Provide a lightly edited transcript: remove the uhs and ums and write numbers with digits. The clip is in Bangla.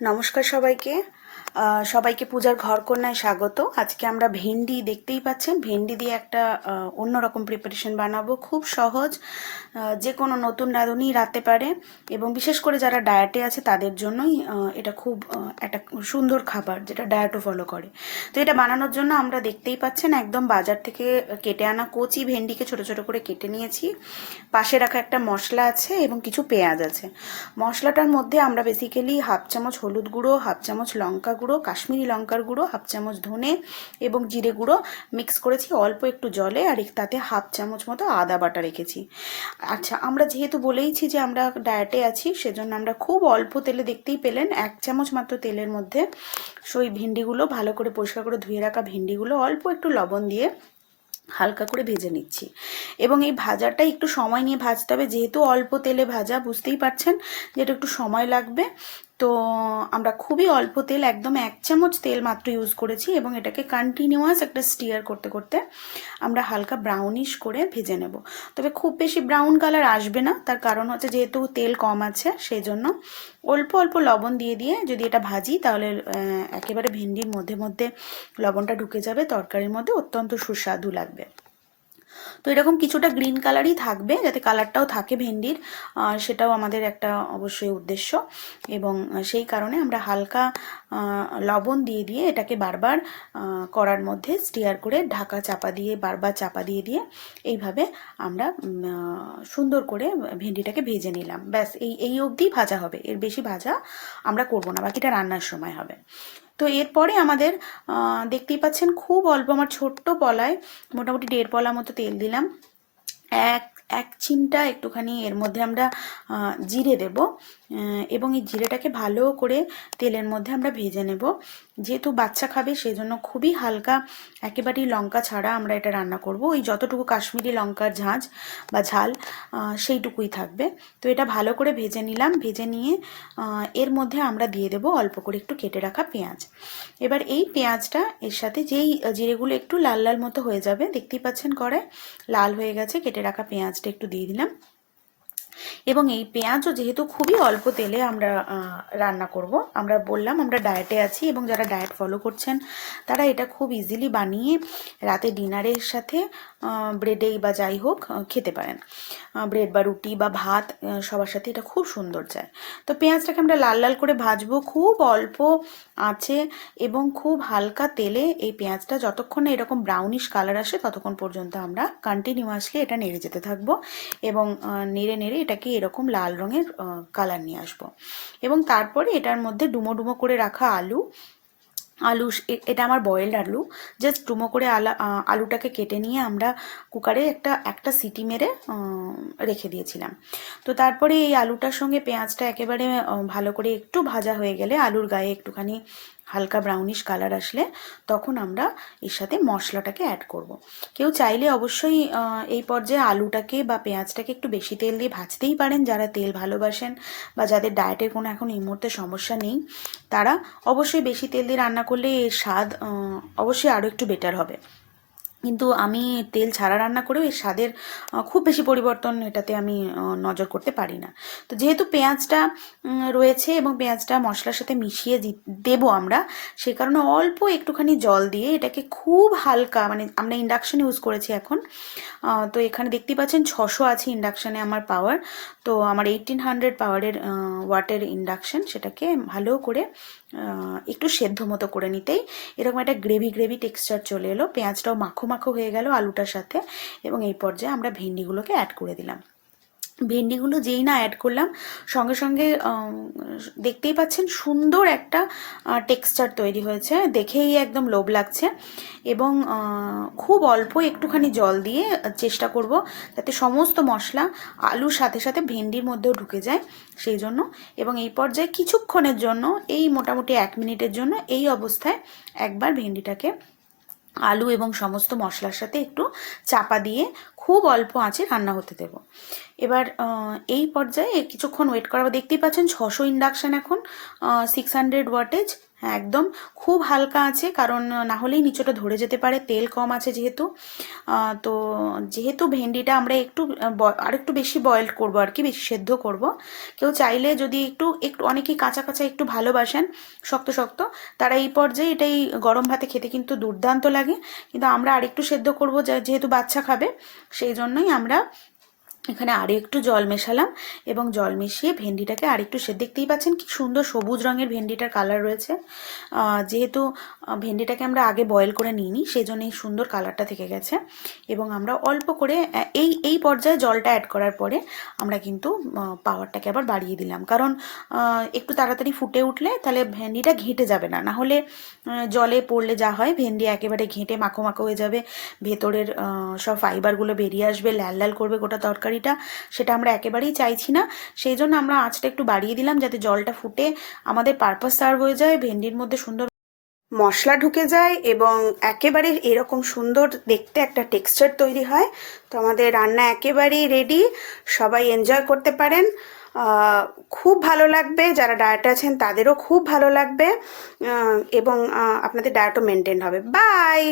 নমস্কার সবাইকে। সবাইকে পূজার ঘরকন্যায় স্বাগত। আজকে আমরা ভেন্ডি, দেখতেই পাচ্ছেন, ভেন্ডি দিয়ে একটা অন্যরকম প্রিপারেশন বানাবো। খুব সহজ, যে কোনো নতুন রাঁধুনি রাঁধতে পারে এবং বিশেষ করে যারা ডায়েটে আছে তাদের জন্যই এটা খুব একটা সুন্দর খাবার, যেটা ডায়েটও ফলো করে। তো এটা বানানোর জন্য আমরা দেখতেই পাচ্ছেন একদম বাজার থেকে কেটে আনা কচি ভেন্ডিকে ছোট ছোট করে কেটে নিয়েছি। পাশে রাখা একটা মশলা আছে এবং কিছু পেঁয়াজ আছে। মশলাটার মধ্যে আমরা বেসিক্যালি হাফ চামচ হলুদ গুঁড়ো, হাফ চামচ লঙ্কা গুঁড়ো, কাশ্মীরি লঙ্কার গুঁড়ো, হাফ চামচ ধনে এবং জিরে গুঁড়ো মিক্স করেছি অল্প একটু জলে, আর তাতে হাফ চামচ মতো আদা বাটা রেখেছি। আচ্ছা, আমরা যেহেতু বলেইছি যে আমরা ডায়েটে আছি, সেজন্য আমরা খুব অল্প তেলে, দেখতেই পেলেন 1 চামচ মাত্র তেলের মধ্যে সেই ভেন্ডিগুলো, ভালো করে পরিষ্কার করে ধুয়ে রাখা ভেন্ডিগুলো অল্প একটু লবণ দিয়ে হালকা করে ভেজে নিচ্ছি। এবং এই ভাজাটা একটু সময় নিয়ে ভাজতে হবে, যেহেতু অল্প তেলে ভাজা, বুঝতেই পারছেন যে এটা একটু সময় লাগবে। তো আমরা খুবই অল্প তেল, একদম 1 চামচ তেল মাত্র ইউজ করেছি এবং এটাকে কন্টিনিউয়াস একটা স্টিয়ার করতে করতে আমরা হালকা ব্রাউনিশ করে ভেজে নেব। তবে খুব বেশি ব্রাউন কালার আসবে না, তার কারণ হচ্ছে যেহেতু তেল কম আছে, সেই জন্য অল্প অল্প লবণ দিয়ে দিয়ে যদি এটা ভাজি, তাহলে একেবারে ভেন্ডির মধ্যে মধ্যে লবণটা ঢুকে যাবে, তরকারির মধ্যে অত্যন্ত সুস্বাদু লাগবে। তো এরকম কিছুটা গ্রিন কালারই থাকবে, যাতে কালারটাও থাকে ভেন্ডির, সেটাও আমাদের একটা অবশ্যই উদ্দেশ্য। এবং সেই কারণে আমরা হালকা লবণ দিয়ে দিয়ে এটাকে বারবার কড়ার মধ্যে স্টিয়ার করে ঢাকা চাপা দিয়ে, বারবার চাপা দিয়ে দিয়ে এইভাবে আমরা সুন্দর করে ভেন্ডিটাকে ভেজে নিলাম। ব্যাস এই অবধি ভাজা হবে, এর বেশি ভাজা আমরা করব না, বাকিটা রান্নার সময় হবে। তো এরপরে আমাদের দেখতেই পাচ্ছেন খুব অল্প, আমার ছোট্ট পলায় মোটামুটি 1.5 পলা মতো তেল দিলাম। এক চিমটা একটুখানি এর মধ্যে আমরা জিরে দেব এবং এই জিরেটাকে ভালো করে তেলের মধ্যে আমরা ভেজে নেব। যেহেতু বাচ্চা খাবে, সেজন্য খুবই হালকা, একেবারেই লঙ্কা ছাড়া আমরা এটা রান্না করব। ওই যতটুকু কাশ্মীরি লঙ্কার ঝাঁঝ বা ঝাল সেইটুকুই থাকবে। তো এটা ভালো করে ভেজে নিলাম। ভেজে নিয়ে এর মধ্যে আমরা দিয়ে দেব অল্প করে একটু কেটে রাখা পেঁয়াজ। এবার এই পেঁয়াজটা এর সাথে, যেই জিরেগুলো একটু লাল লাল মতো হয়ে যাবে, দেখতেই পাচ্ছেন কড়ায় লাল হয়ে গেছে, কেটে রাখা পেঁয়াজটা একটু দিয়ে দিলাম। এবং এই পেঁয়াজও যেহেতু খুবই অল্প তেলে আমরা রান্না করব, আমরা বললাম আমরা ডায়েটে আছি, এবং যারা ডায়েট ফলো করছেন তারা এটা খুব ইজিলি বানিয়ে রাতে ডিনারের সাথে ব্রেডেই বা যাই হোক খেতে পারেন। ব্রেড বা রুটি বা ভাত সবার সাথে এটা খুব সুন্দর যায়। তো পেঁয়াজটাকে আমরা লাল লাল করে ভাজবো খুব অল্প আঁচে এবং খুব হালকা তেলে। এই পেঁয়াজটা যতক্ষণ না এরকম ব্রাউনিশ কালার আসে, ততক্ষণ পর্যন্ত আমরা কন্টিনিউয়াসলি এটা নেড়ে যেতে থাকবো এবং নেড়ে নেড়ে এটাকে এরকম লাল রঙের কালার নিয়ে আসবো। এবং তারপরে এটার মধ্যে ডুমো ডুমো করে রাখা আলু, এটা আমার বয়েলড আলু, জাস্ট ডুমো করে আলুটাকে কেটে নিয়ে আমরা কুকারে একটা সিটি মেরে রেখে দিয়েছিলাম। তো তারপরে এই আলুটার সঙ্গে পেঁয়াজটা একেবারে ভালো করে একটু ভাজা হয়ে গেলে, আলুর গায়ে একটুখানি হালকা ব্রাউনিশ কালার আসলে, তখন আমরা এর সাথে মশলাটাকে অ্যাড করব। কেউ চাইলে অবশ্যই এই পর্যায়ে আলুটাকে বা পেঁয়াজটাকে একটু বেশি তেল দিয়ে ভাজতেই পারেন, যারা তেল ভালোবাসেন বা যাদের ডায়েটের কোনো এখন এই মুহূর্তে সমস্যা নেই, তারা অবশ্যই বেশি তেল দিয়ে রান্না করলে এর স্বাদ অবশ্যই আরও একটু বেটার হবে। কিন্তু আমি তেল ছাড়া রান্না করেও এর স্বাদের খুব বেশি পরিবর্তন এটাতে আমি নজর করতে পারি না। তো যেহেতু পেঁয়াজটা রয়েছে এবং পেঁয়াজটা মশলার সাথে মিশিয়ে দেবো আমরা, সে কারণে অল্প একটুখানি জল দিয়ে এটাকে খুব হালকা, মানে আমরা ইন্ডাকশন ইউজ করেছি এখন, তো এখানে দেখতেই পাচ্ছেন 600 আছে ইন্ডাকশানে আমার পাওয়ার। তো আমার 1800 পাওয়ারের ওয়াটের ইন্ডাকশান, সেটাকে ভালো করে একটু সেদ্ধ মতো করে নিতেই এরকম একটা গ্রেভি গ্রেভি টেক্সচার চলে এলো, পেঁয়াজটাও মাখো মাখো হয়ে গেল আলুটার সাথে। এবং এই পর্যায়ে আমরা ভেন্ডিগুলোকে অ্যাড করে দিলাম। ভেন্ডিগুলো যেই না অ্যাড করলাম, সঙ্গে সঙ্গে দেখতেই পাচ্ছেন সুন্দর একটা টেক্সচার তৈরি হয়েছে, দেখেই একদম লোভ লাগছে। এবং খুব অল্প একটুখানি জল দিয়ে চেষ্টা করব যাতে সমস্ত মশলা আলুর সাথে সাথে ভেন্ডির মধ্যেও ঢুকে যায়, সেই জন্য। এবং এই পর্যায়ে কিছুক্ষণের জন্য, এই মোটামুটি 1 মিনিটের জন্য এই অবস্থায় একবার ভেন্ডিটাকে আলু এবং সমস্ত মশলার সাথে একটু চাপা দিয়ে খুব অল্প আঁচে রান্না হতে দেব। এবার এই পর্যায়ে কিছুক্ষণ ওয়েট করাবো। দেখতেই পাচ্ছেন 600 ইন্ডাকশান এখন, 600 ওয়াটেজ, হ্যাঁ একদম খুব হালকা আছে, কারণ না হলেই নিচটা ধরে যেতে পারে, তেল কম আছে যেহেতু। তো যেহেতু ভেন্ডিটা আমরা একটু আর একটু বেশি বয়েলড করবো আর কি, বেশি সেদ্ধ করব। কেউ চাইলে যদি একটু একটু অনেকেই কাঁচা কাঁচা একটু ভালোবাসেন, শক্ত শক্ত, তারা এই পর্যায়ে এটাই গরম ভাতে খেতে কিন্তু দুর্দান্ত লাগে। কিন্তু আমরা আরেকটু সেদ্ধ করবো, যেহেতু বাচ্চা খাবে, সেই জন্যই আমরা এখানে আরও একটু জল মেশালাম এবং জল মিশিয়ে ভেন্ডিটাকে আরেকটু দেখতেই পাচ্ছেন কি সুন্দর সবুজ রঙের ভেন্ডিটার কালার রয়েছে। যেহেতু ভেন্ডিটাকে আমরা আগে বয়েল করে নিইনি, সেই জন্য এই সুন্দর কালারটা থেকে গেছে। এবং আমরা অল্প করে এই এই পর্যায়ে জলটা অ্যাড করার পরে আমরা কিন্তু পাওয়ারটাকে আবার বাড়িয়ে দিলাম, কারণ একটু তাড়াতাড়ি ফুটে উঠলে তাহলে ভেন্ডিটা ঘেঁটে যাবে না, নাহলে জলে পড়লে যা হয় ভেন্ডি একেবারে ঘেঁটে মাখো মাখো হয়ে যাবে, ভেতরের সব ফাইবারগুলো বেরিয়ে আসবে, লাল লাল করবে গোটা তরকারিটা, সেটা আমরা একেবারেই চাইছি না। সেই জন্য আমরা আঁচটা একটু বাড়িয়ে দিলাম, যাতে জলটা ফুটে আমাদের পারপাস সার্ভ হয়ে যায়, ভেন্ডির মধ্যে সুন্দর মশলা ঢুকে যায় এবং একেবারে এরকম সুন্দর দেখতে একটা টেক্সচার তৈরি হয়। তো আমাদের রান্না একেবারেই রেডি, সবাই এনজয় করতে পারেন। খুব ভালো লাগবে, যারা ডায়েটে আছেন তাদেরও খুব ভালো লাগবে, এবং আপনাদের ডায়েটও মেনটেন হবে। বাই।